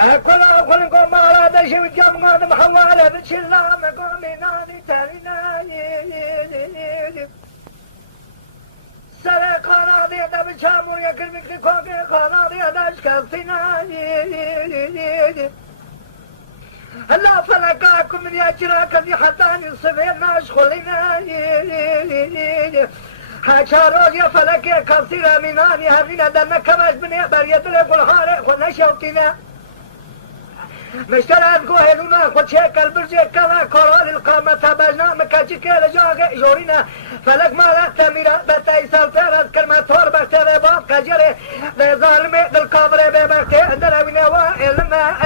كل قوم على دشي وجام قاد محوالة بتشلا مقومي نادي تارينا سري قناضي دا بشامور يكر بكري كوكي قناضي داش كافتنا هلا فلقاكم من يجرى كذي حتى الصبيل مشغولين حشاروز يا فلكي كثيرا مناني هذين دمك كمش بني بريد لكل خارق ونشوتنا مشترات قوهلونا قد شكل برجي كلا قرار القامة برنامج كجيكي جاغي جورينا فلك ما لا تميرات بتاي سلطرات كلمة طور بشتري باب كجري بظالمي بالقبر ببكي دروينا وإلما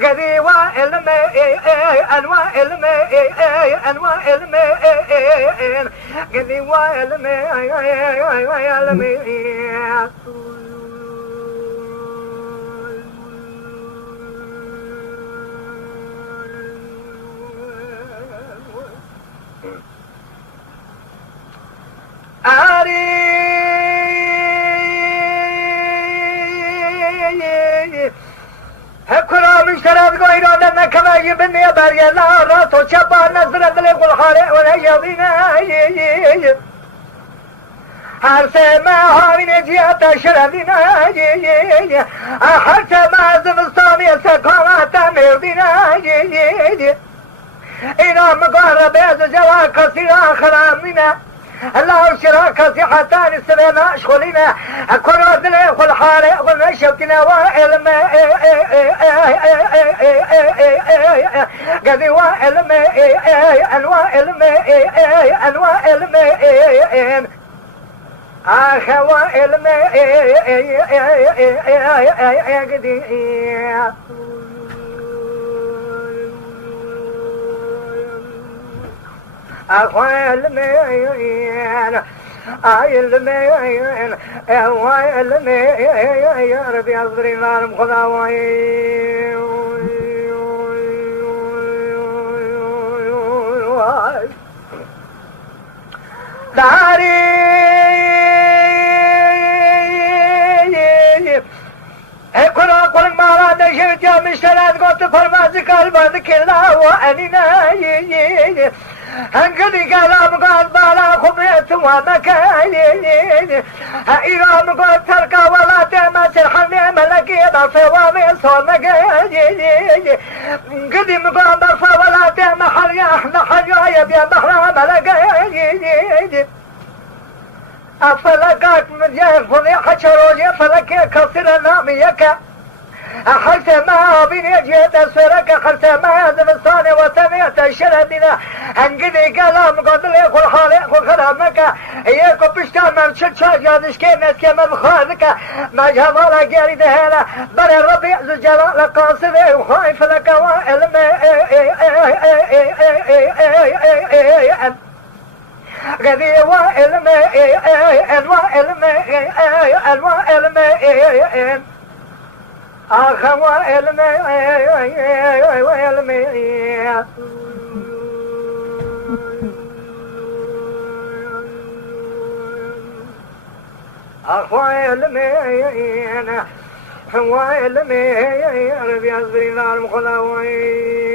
غدي وإلما أنواع إلما أنواع إلما غدي وإلما هكذا من شراب غير أننا كما يبني بريلا راسو شبا نزرد لقل خارق ونجوينا هرسي ما هارين جياتا شرابينا هرسي ما زمستاني سكوماتا مردينا إنا مقارب بيز جوا كثيرا خرامنا الله شراكة صحتان السماء أشغلنا كل أردنا كل حارة قلنا شوكنا وعلم قذي وعلم أنواع علم أنواع علم آخر وعلم قذي أخوالمين أيلمين أوالمين يا ربي أصبري نارم خداوين داري كنا كل ما لا دشيت يا مشترات قلت فرمازي قلبك كلا وأنينا هنقدي كلام قال بالا خبيت ومكاين إيران قلت تركا ولا تمس الحمي ملكي بصوامي صور مكاين قديم قال بصا ولا تم حريا احنا حريا يبيا بحرا ملكاين أفلقات من يغفني حشروجي فلكي كثير ناميك أحلت ما بين جيت أسفرك أخلت ما زمستاني وسمعت الشربنا أنقذي كلام قدلي كل حالي كل خرامك إياكو بشتان من شلشاج يادشكي نسكي مبخاذك ما جمالا قاري دهالا بري ربي ذو جلال قاصدي وخايف لك وإلم غذي وإلم أنواع علم أنواع علم آخر وعلم وعلم ربي أصبري نار مخلاوين